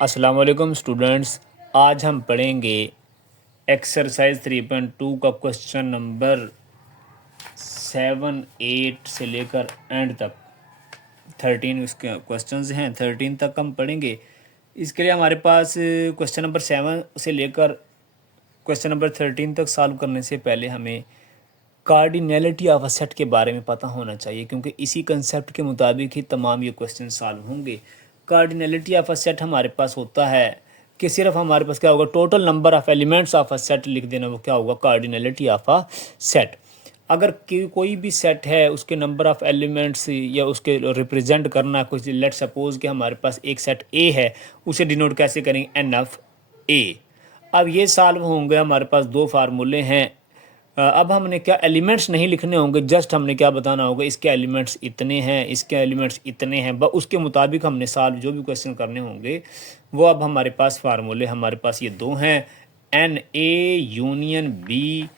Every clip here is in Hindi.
अस्सलाम वालेकुम स्टूडेंट्स। आज हम पढ़ेंगे एक्सरसाइज 3.2 का क्वेश्चन नंबर 7, 8 से लेकर एंड तक 13 उसके क्वेश्चंस हैं। 13 तक हम पढ़ेंगे। इसके लिए हमारे पास क्वेश्चन नंबर 7 से लेकर क्वेश्चन नंबर 13 तक सॉल्व करने से पहले हमें कार्डिनैलिटी ऑफ अ सेट के बारे में पता होना चाहिए, क्योंकि इसी कंसेप्ट के मुताबिक ही तमाम ये क्वेश्चन सॉल्व होंगे। कार्डिनैलिटी ऑफ अ सेट हमारे पास होता है कि सिर्फ हमारे पास क्या होगा, total number of elements of a set लिख देना, वो क्या होगा, कार्डिनैलिटी ऑफ अ सेट। अगर कोई भी सेट है, उसके नंबर ऑफ एलिमेंट्स या उसके रिप्रेजेंट करना कुछ, लेट सपोज कि हमारे पास एक सेट ए है, उसे डिनोट कैसे करेंगे, एन ऑफ ए। अब ये सॉल्व होंगे, हमारे पास दो फार्मूले हैं। अब हमने क्या एलिमेंट्स नहीं लिखने होंगे, जस्ट हमने क्या बताना होगा, इसके एलिमेंट्स इतने हैं, इसके एलिमेंट्स इतने हैं, उसके मुताबिक हमने सॉल्व जो भी क्वेश्चन करने होंगे वो। अब हमारे पास फार्मूले हमारे पास ये दो हैं, n A union B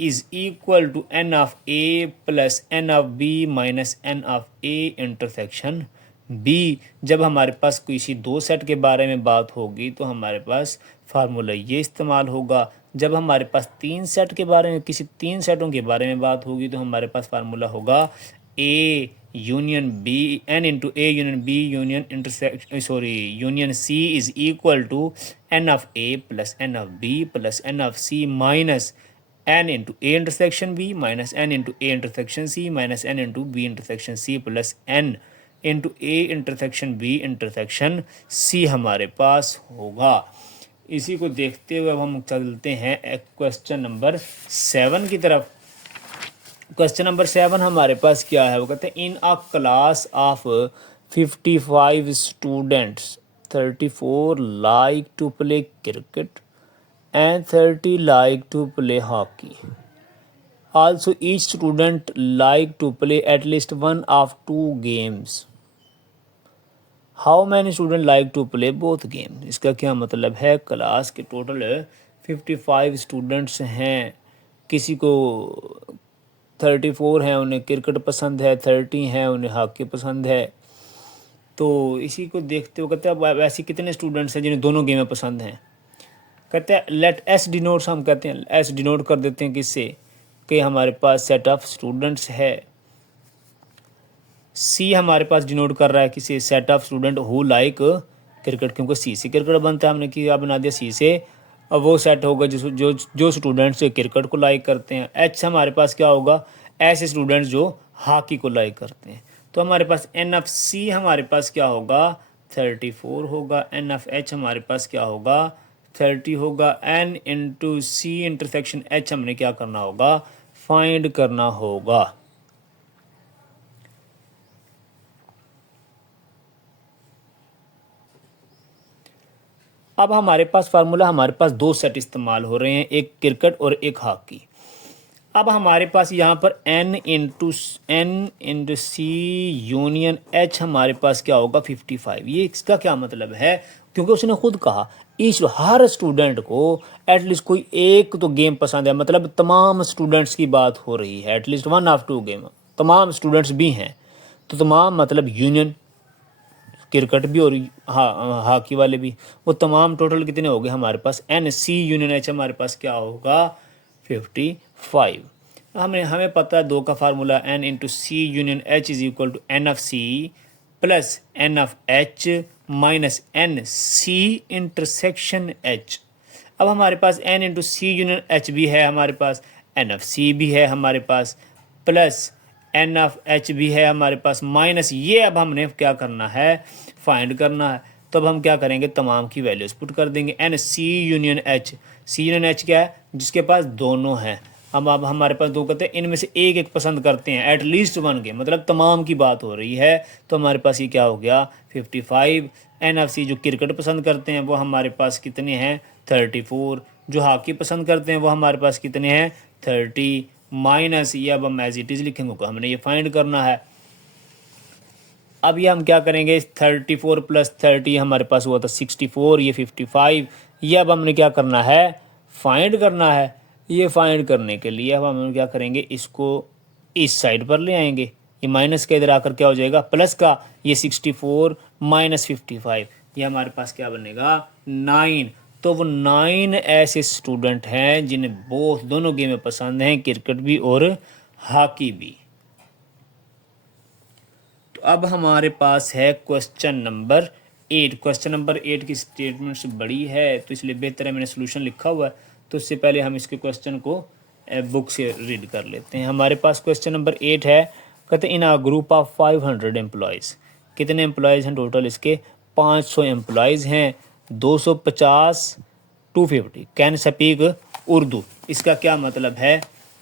is equal to n of A plus n of B minus n of A intersection B. जब हमारे पास किसी दो सेट के बारे में बात होगी तो हमारे पास फार्मूला ये इस्तेमाल होगा। जब हमारे पास तीन सेट के बारे में, किसी तीन सेटों के बारे में बात होगी तो हमारे पास फार्मूला होगा A union B, n into A union B union union C is equal to n of A plus n of B plus n of C minus n into A intersection B minus n into A intersection C minus n into B intersection C plus n into A intersection B intersection C हमारे पास होगा। इसी को देखते हुए अब हम चलते हैं क्वेश्चन नंबर 7 की तरफ। क्वेश्चन नंबर 7 हमारे पास क्या है, वो कहते हैं in a class of 55 students 34 like to play cricket and 30 like to play hockey. Also, each student like to play at least one of two games. How many students like to play both games? इसका क्या मतलब है, क्लास के टोटल 55 स्टूडेंट्स हैं, किसी को 34 हैं उन्हें क्रिकेट पसंद है, 30 हैं उन्हें हॉकी पसंद है। तो इसी को देखते हुए कहते हैं वैसे कितने स्टूडेंट्स हैं जिन्हें दोनों गेमें पसंद हैं। कहते हैं लेट एस डिनोट्स, हम कहते हैं एस डिनोट कर देते हैं किससे, कि हमारे पास सेट ऑफ स्टूडेंट्स है। सी हमारे पास डिनोट कर रहा है किसी, set of student who like cricket, क्योंकि सी से क्रिकेट बनता है, हमने क्या बना दिया, सी से। अब वो सेट होगा जो स्टूडेंट्स क्रिकेट को लाइक करते हैं। एच हमारे पास क्या होगा, ऐसे स्टूडेंट्स जो हॉकी को लाइक करते हैं। तो हमारे पास एन ऑफ सी हमारे पास क्या होगा, 34 होगा। एन ऑफ एच हमारे पास क्या होगा, 30 होगा। N into C intersection H हमने क्या करना होगा, फाइंड करना होगा। अब हमारे पास फार्मूला, हमारे पास दो सेट इस्तेमाल हो रहे हैं, एक क्रिकेट और एक हॉकी। अब हमारे पास यहाँ पर N into C union H हमारे पास क्या होगा, 55। ये इसका क्या मतलब है, क्योंकि उसने खुद कहा हर स्टूडेंट को एटलीस्ट कोई एक तो गेम पसंद है, मतलब तमाम स्टूडेंट्स की बात हो रही है, at least one of two game, तमाम स्टूडेंट्स भी हैं। तो तमाम मतलब यूनियन क्रिकेट भी और हॉकी वाले भी, वो तमाम टोटल कितने हो गए हमारे पास, एन सी यूनियन एच हमारे पास क्या होगा, 55। हमें पता है दो का formula, n into C union H is equal to n of C plus n of H minus n C intersection H. अब हमारे पास n into C union H भी है हमारे पास, एन ऑफ सी भी है हमारे पास, प्लस एन ऑफ एच भी है हमारे पास, माइनस ये अब हमने क्या करना है, फाइंड करना है। तो अब हम क्या करेंगे, तमाम की वैल्यूज पुट कर देंगे। एन सी यूनियन एच, सी यूनियन एच क्या है, जिसके पास दोनों हैं। अब हमारे पास दो कहते हैं, इनमें से एक एक पसंद करते हैं, एटलीस्ट वन के, मतलब तमाम की बात हो रही है। तो हमारे पास ये क्या हो गया, 55। एन ऑफ सी जो क्रिकेट पसंद करते हैं वो हमारे पास कितने हैं, 34। जो हॉकी पसंद करते हैं वो हमारे पास कितने हैं, 30 माइनस ये अब हम एज इट इज़ लिखेंगे, हमने ये फाइंड करना है। अब ये हम क्या करेंगे, 34 प्लस 30 हमारे पास हुआ था 64, ये 55। ये अब हमने क्या करना है, फाइंड करना है। ये फाइंड करने के लिए अब हम क्या करेंगे, इसको इस साइड पर ले आएंगे, ये माइनस के इधर आकर क्या हो जाएगा, प्लस का, ये 64 माइनस 55, ये हमारे पास क्या बनेगा 9। तो वो 9 ऐसे स्टूडेंट हैं जिन्हें दोनों गेमें पसंद हैं, क्रिकेट भी और हॉकी भी। तो अब हमारे पास है क्वेश्चन नंबर 8। क्वेश्चन नंबर 8 की स्टेटमेंट्स बड़ी है तो इसलिए बेहतर है मैंने सोल्यूशन लिखा हुआ है। तो उससे पहले हम इसके क्वेश्चन को बुक से रीड कर लेते हैं। हमारे पास क्वेश्चन नंबर 8 है, कहते हैं in a group of 500 employees, कितने एम्प्लॉयज़ हैं टोटल इसके 500 एम्प्लॉयज़ हैं, 250 250 कैन स्पीक उर्दू। इसका क्या मतलब है,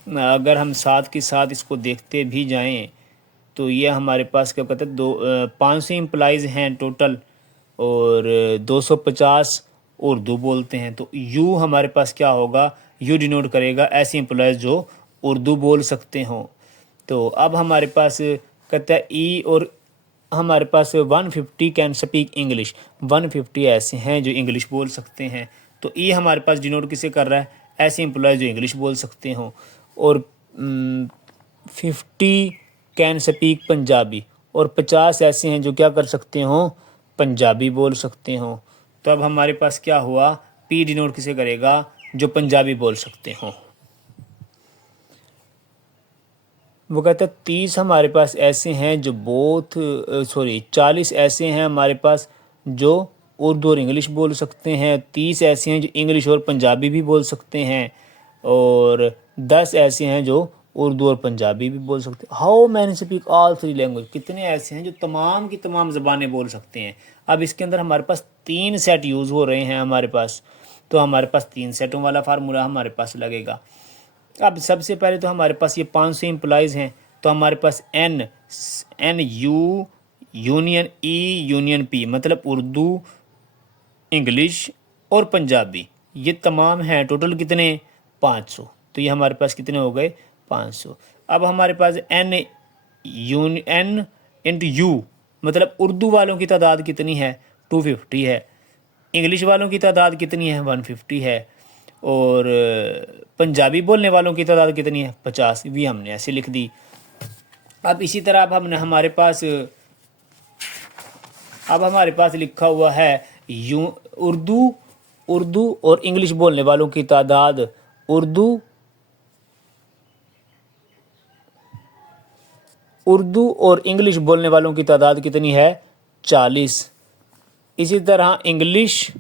अगर हम साथ के साथ इसको देखते भी जाएं तो ये हमारे पास क्या कहते हैं 500 एम्प्लॉयज़ हैं टोटल और 250 उर्दू बोलते हैं। तो यू हमारे पास क्या होगा, यू डिनोट करेगा ऐसे एम्प्लॉयज़ जो उर्दू बोल सकते हों। तो अब हमारे पास कहता है ई और हमारे पास 150 कैन स्पीक इंग्लिश, 150 ऐसे हैं जो इंग्लिश बोल सकते हैं। तो ई हमारे पास डिनोट किसे कर रहा है, ऐसे एम्प्लॉयज़ जो इंग्लिश बोल सकते हों। और 50 कैन स्पीक पंजाबी, और 50 ऐसे हैं जो क्या कर सकते हों, पंजाबी बोल सकते हों। तो अब हमारे पास क्या हुआ, पी डिनोट किसे करेगा, जो पंजाबी बोल सकते हों। वो कहता है 30 हमारे पास ऐसे हैं जो 40 ऐसे हैं हमारे पास जो उर्दू और इंग्लिश बोल सकते हैं, 30 ऐसे हैं जो इंग्लिश और पंजाबी भी बोल सकते हैं, और 10 ऐसे हैं जो उर्दू और पंजाबी भी बोल सकते हैं। How many speak all 3 language, कितने ऐसे हैं जो तमाम की तमाम ज़बानें बोल सकते हैं। अब इसके अंदर हमारे पास 3 सेट यूज़ हो रहे हैं हमारे पास, तो हमारे पास 3 सेटों वाला फार्मूला हमारे पास लगेगा। अब सबसे पहले तो हमारे पास ये 500 एम्प्लॉयज़ हैं, तो हमारे पास N U union E union P, मतलब उर्दू इंग्लिश और पंजाबी, ये तमाम हैं टोटल कितने 500। तो ये हमारे पास कितने हो गए 500। अब हमारे पास एन इंटू यू, मतलब उर्दू वालों की तादाद कितनी है 250 है, इंग्लिश वालों की तादाद कितनी है 150 है, और पंजाबी बोलने वालों की तादाद कितनी है 50, भी हमने ऐसे लिख दी। अब इसी तरह अब हमने हमारे पास लिखा हुआ है उर्दू और इंग्लिश बोलने वालों की तादाद, उर्दू और इंग्लिश बोलने वालों की तादाद कितनी है 40। इसी तरह इंग्लिश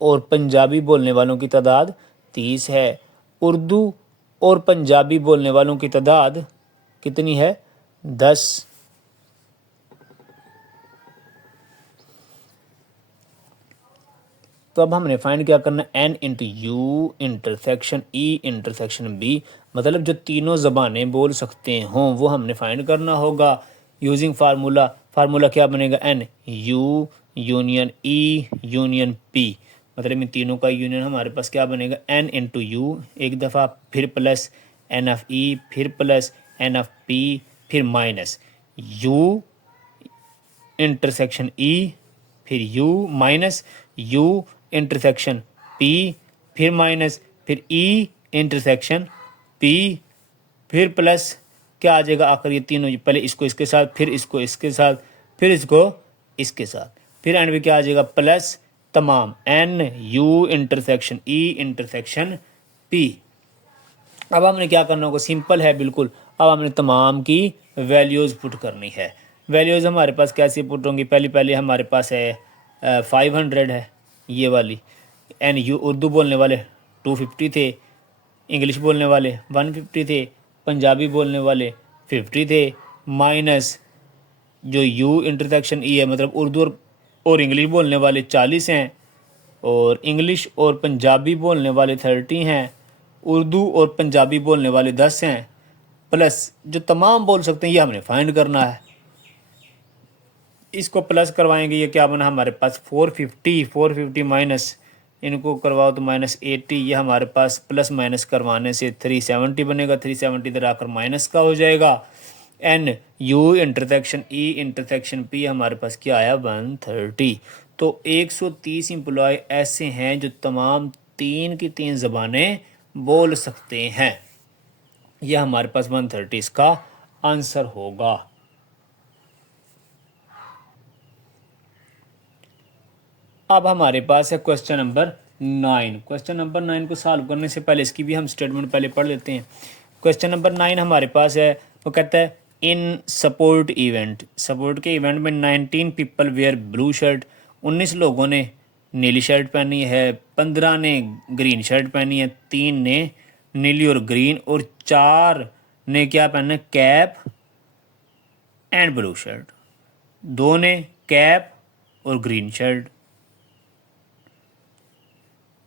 और पंजाबी बोलने वालों की तादाद 30 है, उर्दू और पंजाबी बोलने वालों की तादाद कितनी है 10। तो अब हमने फाइंड क्या करना है, n into U intersection E intersection B, मतलब जो तीनों ज़बानें बोल सकते हों वो हमने फाइंड करना होगा यूजिंग फार्मूला क्या बनेगा, n U union E union P, मतलब इन तीनों का यूनियन हमारे पास क्या बनेगा, एन इंटू यू एक दफ़ा, फिर प्लस एन एफ ई, फिर प्लस एन एफ पी, फिर माइनस यू इंटरसेक्शन ई, फिर you minus you intersection P, फिर माइनस फिर ई इंटरसेक्शन पी, फिर प्लस क्या आ जाएगा आखिर, ये तीनों पहले इसको इसके साथ, फिर इसको इसके साथ, फिर इसको इसके साथ, फिर एंड में क्या आ जाएगा प्लस तमाम n U intersection E intersection P. अब हमने क्या करना होगा, सिंपल है बिल्कुल। अब हमने तमाम की वैल्यूज़ पुट करनी है। वैल्यूज़ हमारे पास कैसे पुट होंगी, पहले हमारे पास है 500 है ये वाली, एन यू उर्दू बोलने वाले 250 थे, इंग्लिश बोलने वाले 150 थे, पंजाबी बोलने वाले 50 थे, माइनस जो यू इंटरसेक्शन ई है मतलब उर्दू और इंग्लिश बोलने वाले 40 हैं, और इंग्लिश और पंजाबी बोलने वाले 30 हैं, उर्दू और पंजाबी बोलने वाले 10 हैं, प्लस जो तमाम बोल सकते हैं ये हमने फाइंड करना है। इसको प्लस करवाएंगे, ये क्या बना हमारे पास 450 माइनस इनको करवाओ तो -80, ये हमारे पास प्लस माइनस करवाने से 370 बनेगा, 370 इधर आकर माइनस का हो जाएगा। N U intersection E intersection P हमारे पास क्या आया 130। तो 130 एम्प्लॉय ऐसे हैं जो तमाम 3 की 3 ज़बानें बोल सकते हैं। यह हमारे पास 130 इसका आंसर होगा। अब हमारे पास है क्वेश्चन नंबर 9। क्वेश्चन नंबर 9 को सॉल्व करने से पहले इसकी भी हम स्टेटमेंट पहले पढ़ लेते हैं। क्वेश्चन नंबर 9 हमारे पास है, वो कहता है इन सपोर्ट इवेंट, सपोर्ट के इवेंट में 19 पीपल वेयर ब्लू शर्ट, 19 लोगों ने नीली शर्ट पहनी है, 15 ने ग्रीन शर्ट पहनी है, 3 ने नीली और ग्रीन, और 4 ने क्या पहना है, कैप एंड ब्लू शर्ट, 2 ने कैप और green shirt.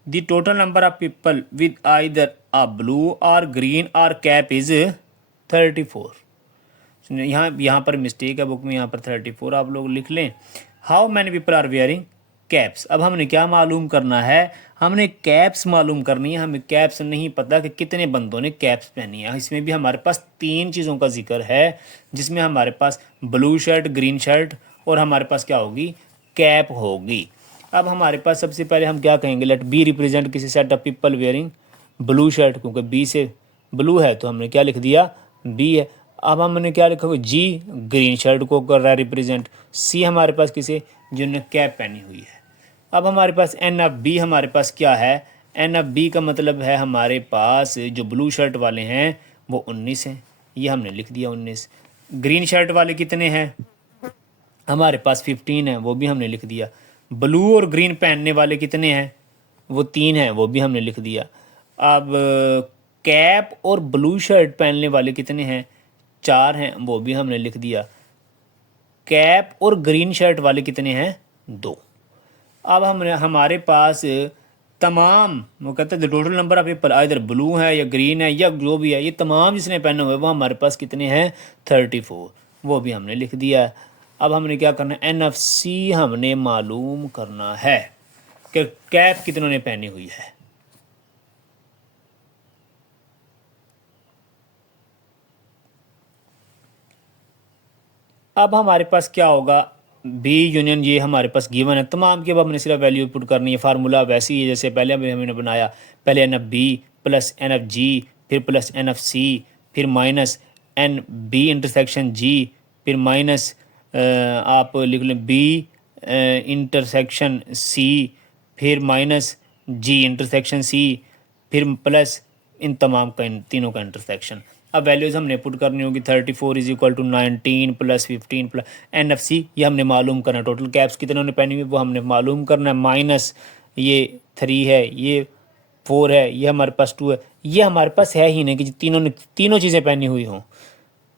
The total number of people with either a blue or green or cap is 34। यहाँ पर मिस्टेक है बुक में, यहाँ पर 34 आप लोग लिख लें। How many people are wearing caps. अब हमने क्या मालूम करना है, हमने कैप्स मालूम करनी है। हमें कैप्स नहीं पता कि कितने बंदों ने कैप्स पहनी है। इसमें भी हमारे पास 3 चीज़ों का जिक्र है, जिसमें हमारे पास ब्लू शर्ट, ग्रीन शर्ट और हमारे पास क्या होगी, कैप होगी। अब हमारे पास सबसे पहले हम क्या कहेंगे, लेट बी रिप्रेजेंट किसी set of people wearing blue shirt, क्योंकि बी से ब्लू है तो हमने क्या लिख दिया, बी है। अब हमने क्या लिखा, जी ग्रीन शर्ट को कर रहा है रिप्रेजेंट, सी हमारे पास किसे, जिन्होंने कैप पहनी हुई है। अब हमारे पास एन ऑफ बी हमारे पास क्या है, एन ऑफ बी का मतलब है हमारे पास जो ब्लू शर्ट वाले हैं वो 19 हैं, ये हमने लिख दिया 19। ग्रीन शर्ट वाले कितने हैं, हमारे पास 15 है, वो भी हमने लिख दिया। ब्लू और ग्रीन पहनने वाले कितने हैं, वो 3 हैं, वो भी हमने लिख दिया। अब कैप और ब्लू शर्ट पहनने वाले कितने हैं, 4 हैं, वो भी हमने लिख दिया। कैप और ग्रीन शर्ट वाले कितने हैं, 2। अब हमने हमारे पास तमाम, वो कहते हैं total number of people either blue है या ग्रीन है या जो भी है, ये तमाम जिसने पहने हुए वो हमारे पास कितने हैं, 34, वो भी हमने लिख दिया। अब हमने क्या करना है, एन एफ सी हमने मालूम करना है कि कैप कितनों ने पहनी हुई है। अब हमारे पास क्या होगा, बी यूनियन ये हमारे पास गिवन है तमाम की। अब हमने सिर्फ वैल्यू पुट करनी है, फार्मूला वैसे ही है जैसे पहले हमने बनाया। पहले n F B plus n F G, फिर प्लस एन एफ सी, फिर minus n B intersection G, फिर माइनस आप लिख लें बी इंटरसेक्शन सी, फिर माइनस जी इंटरसेक्शन सी, फिर प्लस इन तमाम का, इन तीनों का इंटरसेक्शन। अब वैल्यूज़ हमने पुट करनी होगी, 34 is equal to 19 plus 15 plus n F C, ये हमने मालूम करना है। टोटल कैप्स कितने ने पहनी हुई वो हमने मालूम करना है, माइनस ये 3 है, ये 4 है, ये हमारे पास 2 है, ये हमारे पास है ही नहीं कि तीनों चीज़ें पहनी हुई हों,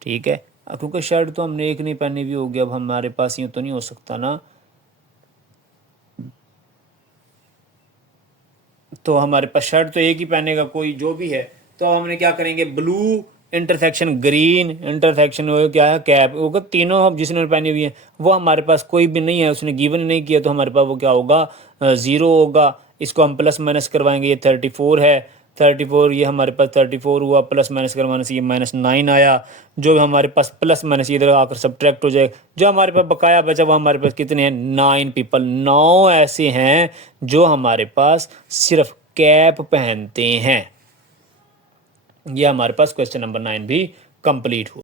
ठीक है। क्योंकि शर्ट तो हमने एक नहीं पहनी हुई होगी, अब हमारे पास यूँ तो नहीं हो सकता ना, तो हमारे पास शर्ट तो एक ही पहनेगा कोई जो भी है, तो हमने क्या करेंगे, ब्लू इंटरसेक्शन ग्रीन इंटरसेक्शन वो क्या है, कैप होगा। तीनों हम जिसने पहनी हुई है वो हमारे पास कोई भी नहीं है, उसने गिवन नहीं किया, तो हमारे पास वो क्या होगा, 0 होगा। इसको हम प्लस माइनस करवाएंगे, ये 34 है, 34 ये हमारे पास 34 हुआ, प्लस माइनस करवाने से ये -9 आया। जो हमारे पास प्लस माइनस इधर आकर सब्ट्रैक्ट हो जाएगा, जो हमारे पास बकाया बचा वो हमारे पास कितने हैं, 9 पीपल, 9 ऐसे हैं जो हमारे पास सिर्फ कैप पहनते हैं। यह हमारे पास क्वेश्चन नंबर 9 भी कंप्लीट हुआ।